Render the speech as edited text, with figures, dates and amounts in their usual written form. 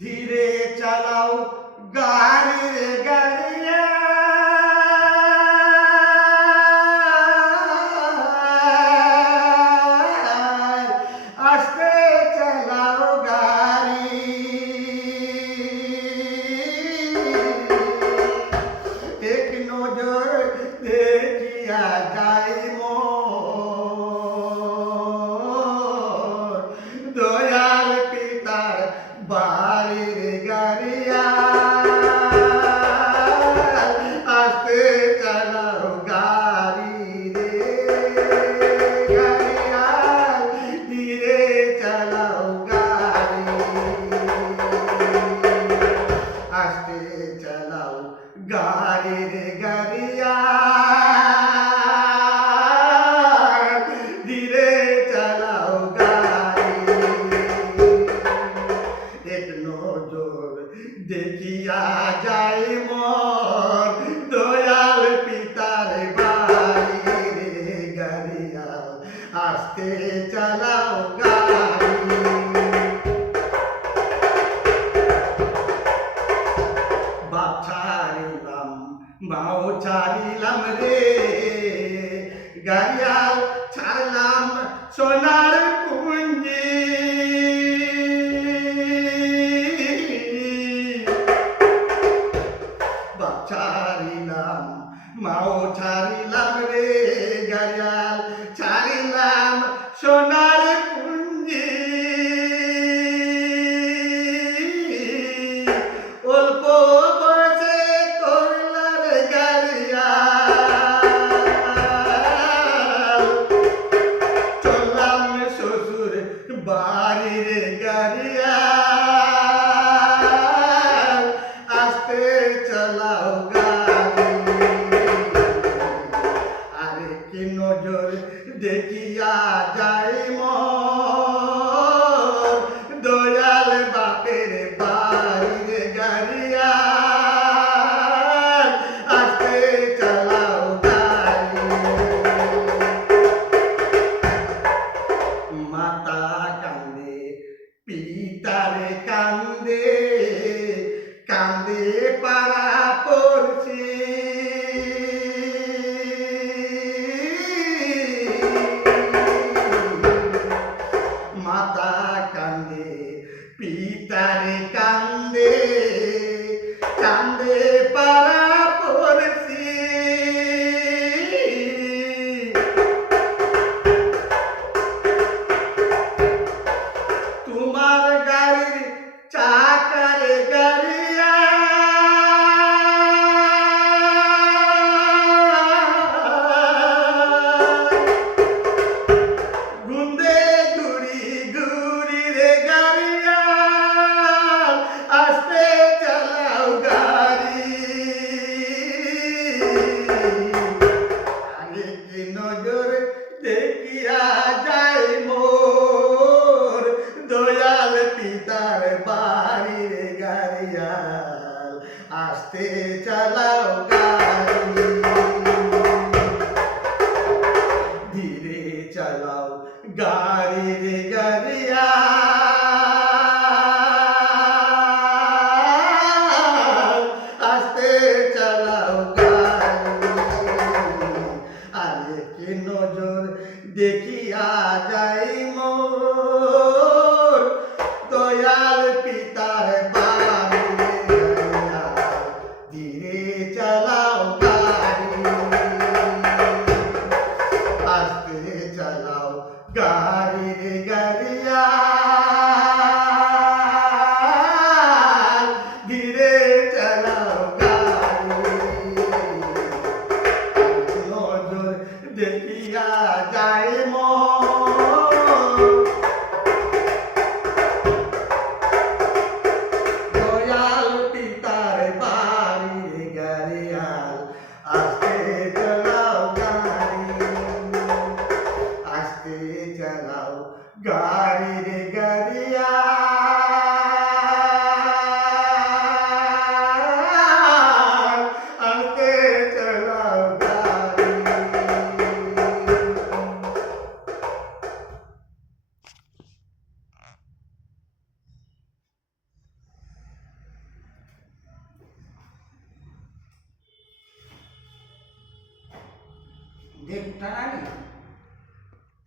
ধীরে চালাও গাড়ি রে গাড়িয়া আস্তে চালাও গাড়ি এক নজর দেখিয়া যাই মোর দয়াল পিতার বাড়ির গাড়িয়া আস্তে চালাও গাড়ি রে গাড়িয়া ধীরে চালাও গাড়ি আস্তে চালাও গাড়ি রে গাড়িয়া ধীরে চালাও গাড়ি এক নজর দেখিয়া যাই মোর দয়াল পিতার বাড়ি রে গাড়িয়া আস্তে চালাও গাড়ি বাপ ছাড়িলাম মাও ছাড়িলাম রে গাড়িয়াল ছাড়লাম সোনার পুঞ্জি বাপ ছাড়িলাম মাও ছাড়িলাম রে গাড়িয়াল ছাড়িলাম সোনার পুঞ্জি অল্প বয়সে করলার গাড়িয়া চললাম শ্বশুর বাড়ির গাড়িয়া আস্তে চালাও গাড়ি আরে কি নজর দেখিয়া যাই মোর দয়াল বাপের বাড়ির গাড়িয়া আস্তে চালাও গাড়ি মাতা কান্দে পিতারে কান্দে কান্দে পাড়া পড়ছি মাতা কান্দে পিতারে কান্দে কান্দে পাড়া পড়ছি তোমার গাড়ির চাকারে গাড়িয়া গুন্দে ঘুরি ঘুরি রে গাড়িয়া আস্তে চালাও গাড়ি আগে কি নজর দেখিয়া যাই মোর দয়াল পিতার বাড়ির গাড়িয়া আস্তে চালাও গাড়ি ধীরে চালাও গাড়ি রে গাড়িয়া আস্তে চালাও গাড়ি আরে কি নজর দেখিয়া যাই মোর দয়াল পিতা দেখ টানালি